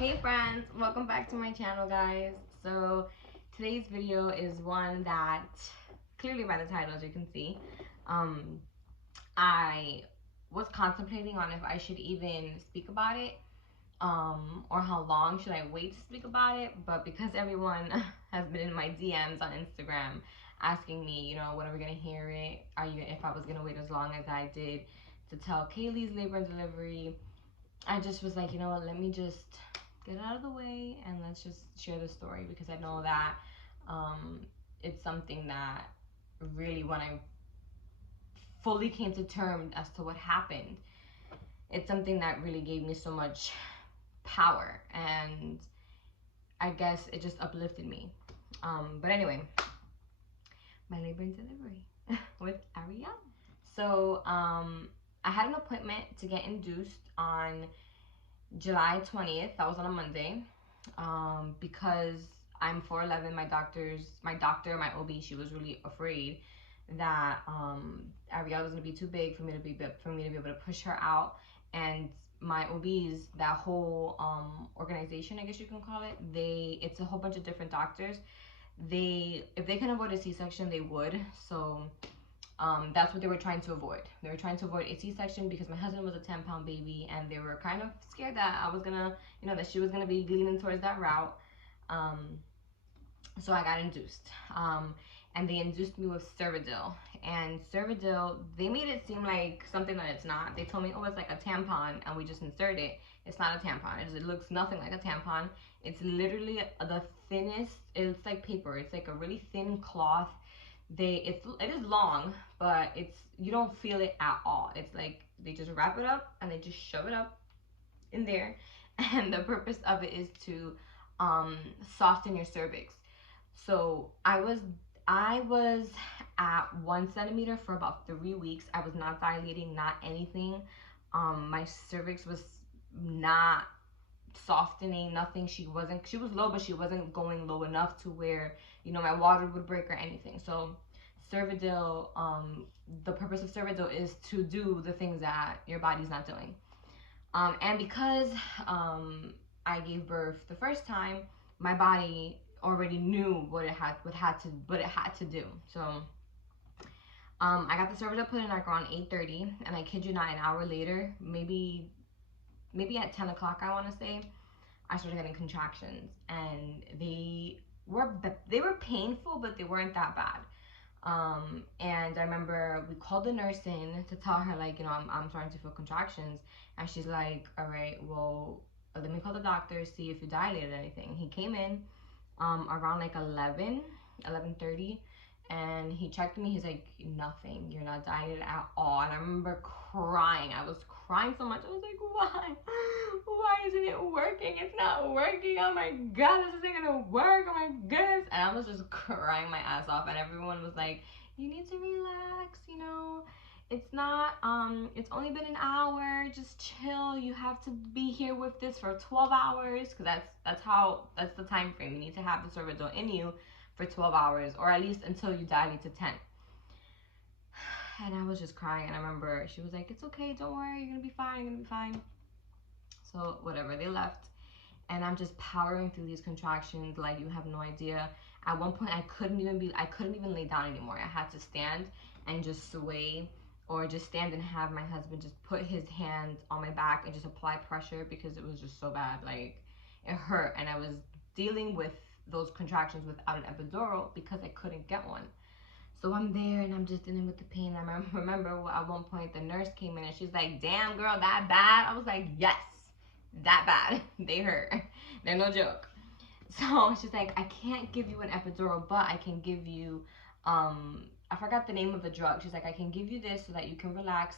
Hey friends, welcome back to my channel, guys. So today's video is one that clearly by the title, as you can see, I was contemplating on if I should even speak about it, or how long should I wait to speak about it. But because everyone has been in my DMs on Instagram asking me, you know, when are we gonna hear it? If I was gonna wait as long as I did to tell Kaylee's labor and delivery, I just was like, you know what, let me just get it out of the way and let's just share the story, because I know that it's something that really, when I fully came to terms as to what happened, it's something that really gave me so much power, and I guess it just uplifted me. But anyway, my labor and delivery with Ariella. So I had an appointment to get induced on July 20th. That was on a Monday. Because I'm 4'11", my OB, she was really afraid that Ariella was gonna be too big for me to be able to push her out. And my OBs, that whole organization, I guess you can call it, it's a whole bunch of different doctors. If they can avoid a C-section, they would. So that's what they were trying to avoid. They were trying to avoid a C-section because my husband was a 10-pound baby, and they were kind of scared that I was gonna, that she was gonna be leaning towards that route. So I got induced, and they induced me with Cervidil. And Cervidil, they made it seem like something that it's not. They told me, oh, it's like a tampon, and we just insert it. It's not a tampon. It looks nothing like a tampon. It's literally the thinnest. It's like paper. It's like a really thin cloth. It is long, but you don't feel it at all. It's like they just wrap it up and they just shove it up in there, and the purpose of it is to soften your cervix. So I was at 1 centimeter for about 3 weeks. I was not dilating, not anything. My cervix was not softening, nothing. She was low, but she wasn't going low enough to where, my water would break or anything. So Cervidil, the purpose of Cervidil is to do the things that your body's not doing. And because I gave birth the first time, my body already knew what it had to do. So I got the Cervidil put in like around 8:30, and I kid you not, an hour later, maybe at 10 o'clock, I want to say, I started getting contractions, and they were painful, but they weren't that bad. And I remember we called the nurse in to tell her, like, I'm starting to feel contractions, and she's like, all right, well, let me call the doctor, see if you dilated anything. He came in around like 11:30, and he checked me. He's like, nothing, you're not dilated at all. And I remember crying. I was crying so much. I was like, why isn't it working? It's not working. Oh my god, this isn't gonna work. Oh my goodness. And I was just crying my ass off, and everyone was like, you need to relax, it's not, it's only been an hour, just chill. You have to be here with this for 12 hours, because that's the time frame. You need to have the Cervidil in you for 12 hours, or at least until you dilate to 10. And I was just crying, and I remember she was like, it's okay, don't worry, you're gonna be fine, you're gonna be fine. So whatever, they left, and I'm just powering through these contractions like you have no idea. At one point, I couldn't even lay down anymore. I had to stand and just sway, or just stand and have my husband just put his hands on my back and just apply pressure, because it was just so bad. Like, it hurt, and I was dealing with those contractions without an epidural because I couldn't get one. So I'm there, and I'm just dealing with the pain. I remember at one point the nurse came in, and she's like, damn girl, that bad? I was like, yes, that bad. They hurt. They're no joke. So she's like, I can't give you an epidural, but I can give you, I forgot the name of the drug. She's like, I can give you this so that you can relax,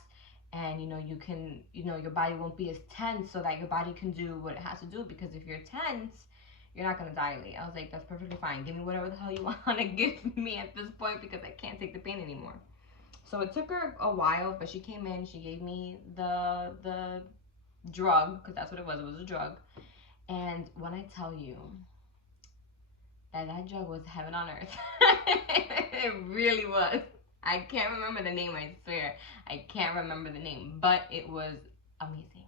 and you can, your body won't be as tense, so that your body can do what it has to do, because if you're tense, you're not gonna dilate. I was like, that's perfectly fine. Give me whatever the hell you want to give me at this point, because I can't take the pain anymore. So it took her a while, but she came in, she gave me the drug, because that's what it was a drug. And when I tell you that drug was heaven on earth, it really was. I can't remember the name, I swear. I can't remember the name, but it was amazing.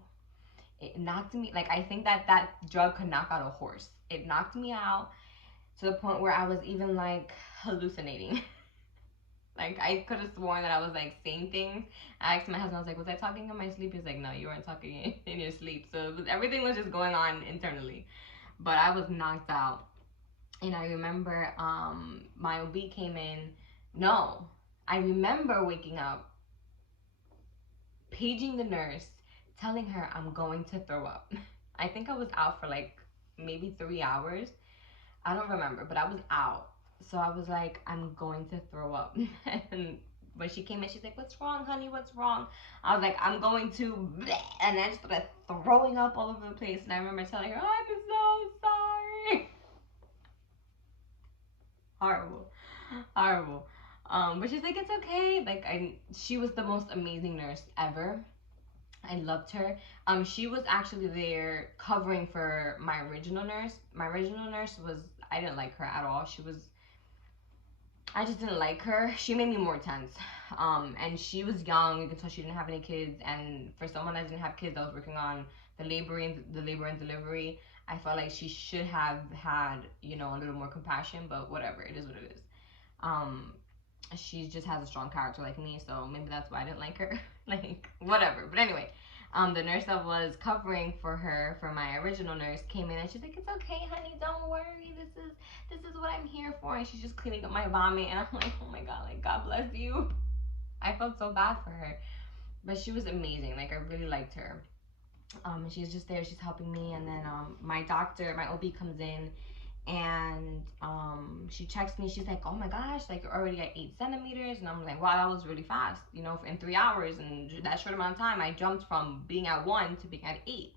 It knocked me, like, I think that that drug could knock out a horse. It knocked me out to the point where I was even like hallucinating. Like, I could have sworn that I was like saying things. I asked my husband, I was like, was I talking in my sleep? He's like, no, you weren't talking in your sleep. So everything was just going on internally. But I was knocked out. And I remember my OB came in. No, I remember waking up, paging the nurse, telling her I'm going to throw up. I think I was out for like maybe 3 hours. I don't remember, but I was out. So I was like, I'm going to throw up. And when she came in, she's like, what's wrong, honey? What's wrong? I was like, I'm going to, and then I just started throwing up all over the place. And I remember telling her, I'm so sorry. Horrible, horrible. But she's like, it's okay. Like, she was the most amazing nurse ever. I loved her. She was actually there covering for my original nurse. My original nurse was, I didn't like her at all. I just didn't like her. She made me more tense. And she was young. You could tell she didn't have any kids. And for someone that didn't have kids, that was working on the labor and delivery, I felt like she should have had, you know, a little more compassion. But whatever, it is what it is. Um, she just has a strong character like me, so maybe that's why I didn't like her. Like, whatever. But anyway, the nurse that was covering for her, for my original nurse, came in and she's like, it's okay, honey, don't worry, this is what I'm here for. And she's just cleaning up my vomit, and I'm like, oh my god, like, God bless you. I felt so bad for her, but she was amazing. Like, I really liked her. She's just there, she's helping me. And then my doctor, my OB, comes in, and she checks me. She's like, oh my gosh, like, you're already at 8 centimeters. And I'm like, wow, that was really fast, you know, in 3 hours. And that short amount of time, I jumped from being at 1 to being at 8.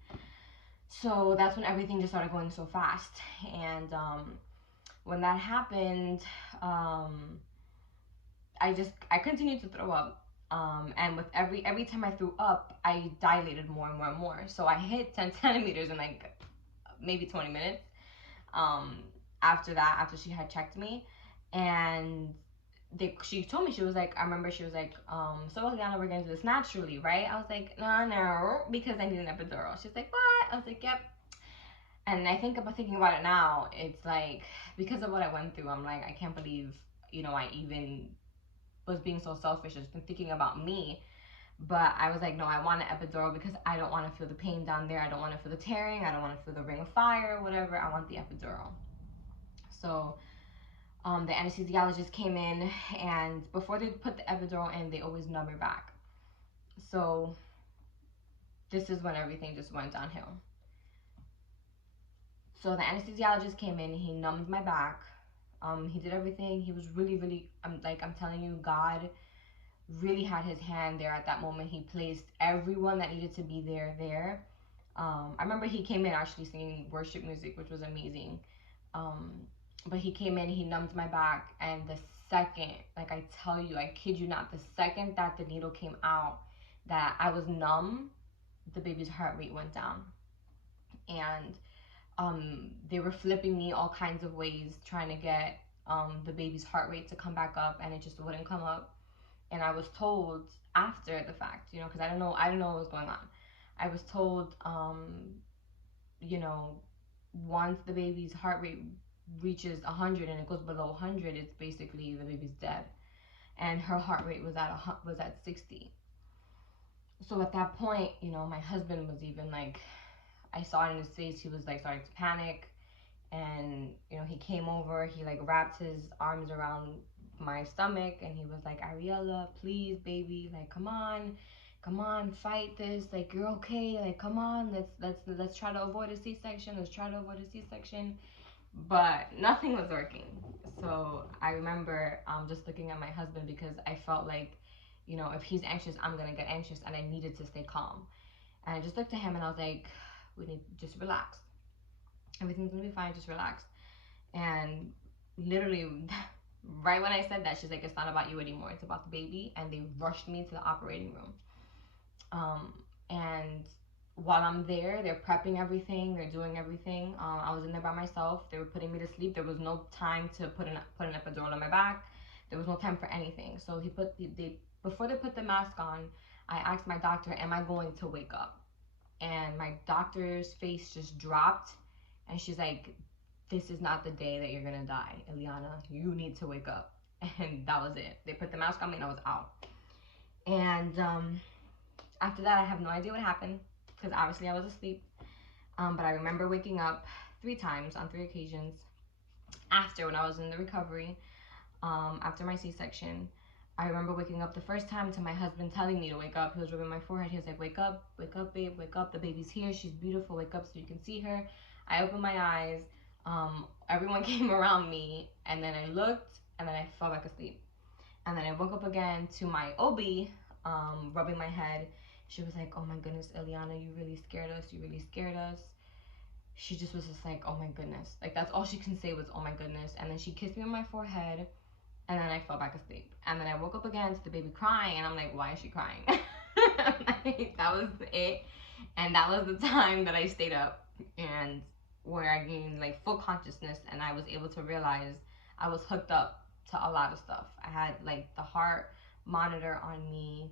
So that's when everything just started going so fast. And when that happened, I continued to throw up. And with every time I threw up, I dilated more and more and more. So I hit 10 centimeters in like maybe 20 minutes. After that, after she had checked me, and she told me, she was like, I remember she was like, so Eliana, we're gonna do this naturally, right? I was like, no, because I need an epidural. She's like, what? I was like, yep. And I think about thinking about it now, it's like, because of what I went through, I'm like, I can't believe, you know, I even was being so selfish, just been thinking about me. But I was like, no, I want an epidural because I don't want to feel the pain down there. I don't want to feel the tearing. I don't want to feel the ring of fire or whatever. I want the epidural. So the anesthesiologist came in, and before they put the epidural in, they always numb your back. So this is when everything just went downhill. So the anesthesiologist came in, he numbed my back. He did everything. He was really, really, I'm telling you, God really had his hand there at that moment. He placed everyone that needed to be there. I remember he came in actually singing worship music, which was amazing. But he came in, he numbed my back, and the second, like, I tell you, I kid you not, the second that the needle came out, that I was numb, the baby's heart rate went down. And they were flipping me all kinds of ways, trying to get the baby's heart rate to come back up, and it just wouldn't come up. And I was told after the fact, you know, because I don't know what was going on. I was told, you know, once the baby's heart rate reaches 100 and it goes below 100, it's basically the baby's dead. And her heart rate was at 60. So at that point, you know, my husband was even like, I saw it in his face, he was like starting to panic. And, you know, he came over, he like wrapped his arms around my stomach, and he was like, Ariella, please, baby, like, come on, fight this, like, you're okay, like, come on, let's try to avoid a C-section, but nothing was working. So I remember just looking at my husband, because I felt like, you know, if he's anxious, I'm gonna get anxious, and I needed to stay calm. And I just looked at him and I was like, we need to just relax, everything's gonna be fine, just relax. And literally right when I said that, she's like, it's not about you anymore, it's about the baby. And they rushed me to the operating room. And while I'm there, they're prepping everything, they're doing everything. I was in there by myself. They were putting me to sleep. There was no time to put an epidural on my back. There was no time for anything. So before they put the mask on, I asked my doctor, am I going to wake up? And my doctor's face just dropped, and she's like, this is not the day that you're gonna die, Eliana. You need to wake up. And that was it. They put the mask on me and I was out. And after that, I have no idea what happened, because obviously I was asleep. But I remember waking up 3 times on 3 occasions after, when I was in the recovery, after my C-section. I remember waking up the first time to my husband telling me to wake up. He was rubbing my forehead. He was like, wake up, babe, wake up. The baby's here. She's beautiful. Wake up so you can see her. I opened my eyes. Everyone came around me, and then I looked, and then I fell back asleep. And then I woke up again to my OB rubbing my head. She was like, oh my goodness, Eliana, you really scared us. You really scared us. She just was just like, oh my goodness. Like, that's all she can say was, oh my goodness. And then she kissed me on my forehead, and then I fell back asleep. And then I woke up again to the baby crying, and I'm like, why is she crying? Like, that was it. And that was the time that I stayed up, and where I gained like full consciousness, and I was able to realize I was hooked up to a lot of stuff. I had like the heart monitor on me,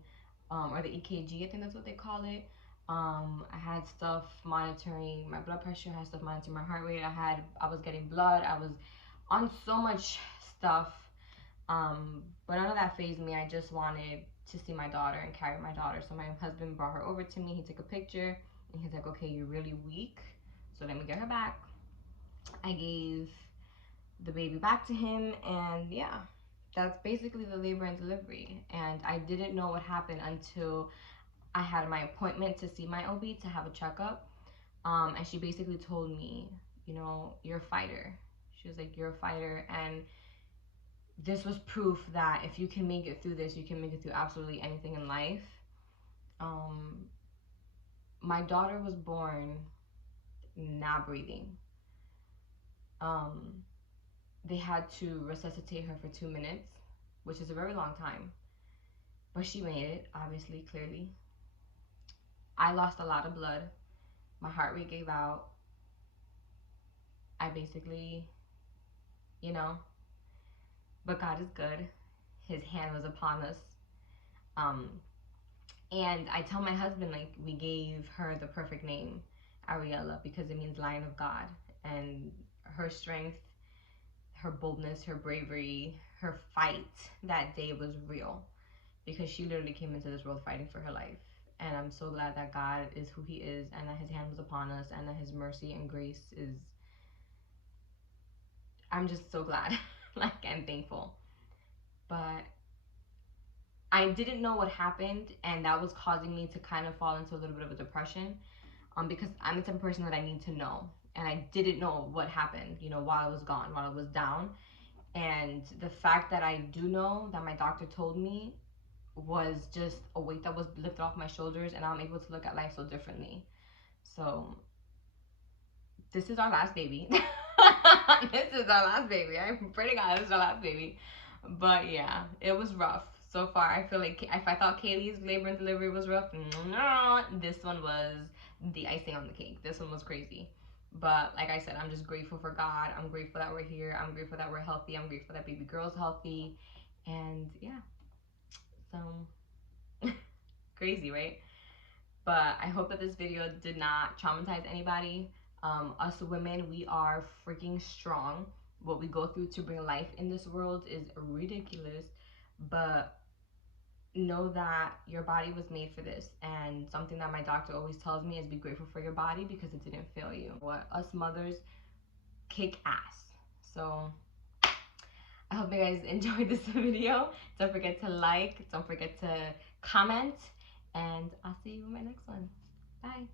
or the EKG, I think that's what they call it. I had stuff monitoring my blood pressure, I had stuff monitoring my heart rate, I was getting blood, I was on so much stuff. But none of that fazed me. I just wanted to see my daughter and carry my daughter. So my husband brought her over to me. He took a picture, and he's like, okay, you're really weak, so let me get her back. I gave the baby back to him, and yeah, that's basically the labor and delivery. And I didn't know what happened until I had my appointment to see my OB to have a checkup. And she basically told me, you know, you're a fighter. She was like, you're a fighter. And this was proof that if you can make it through this, you can make it through absolutely anything in life. My daughter was born not breathing. They had to resuscitate her for 2 minutes, which is a very long time. But she made it, obviously, clearly. I lost a lot of blood. My heart rate gave out. I basically, you know, but God is good. His hand was upon us. And I tell my husband, like, we gave her the perfect name, Ariella, because it means Lion of God. And her strength, her boldness, her bravery, her fight that day was real, because she literally came into this world fighting for her life. And I'm so glad that God is who he is, and that his hand was upon us, and that his mercy and grace is, I'm just so glad. Like, I'm thankful. But I didn't know what happened, and that was causing me to kind of fall into a little bit of a depression, because I'm the type of person that I need to know, and I didn't know what happened, you know, while I was gone, while I was down. And the fact that I do know that my doctor told me was just a weight that was lifted off my shoulders, and I'm able to look at life so differently. So this is our last baby. This is our last baby. I'm pretty God, this is our last baby. But yeah, it was rough. So far, I feel like if I thought Kaylee's labor and delivery was rough, no, this one was the icing on the cake. This one was crazy. But like I said, I'm just grateful for God. I'm grateful that we're here. I'm grateful that we're healthy. I'm grateful that baby girl's healthy. And yeah, so crazy, right? But I hope that this video did not traumatize anybody. Us women, we are freaking strong. What we go through to bring life in this world is ridiculous. But know that your body was made for this. And something that my doctor always tells me is be grateful for your body, because it didn't fail you. What us mothers kick ass. So I hope you guys enjoyed this video. Don't forget to like, don't forget to comment, and I'll see you in my next one. Bye.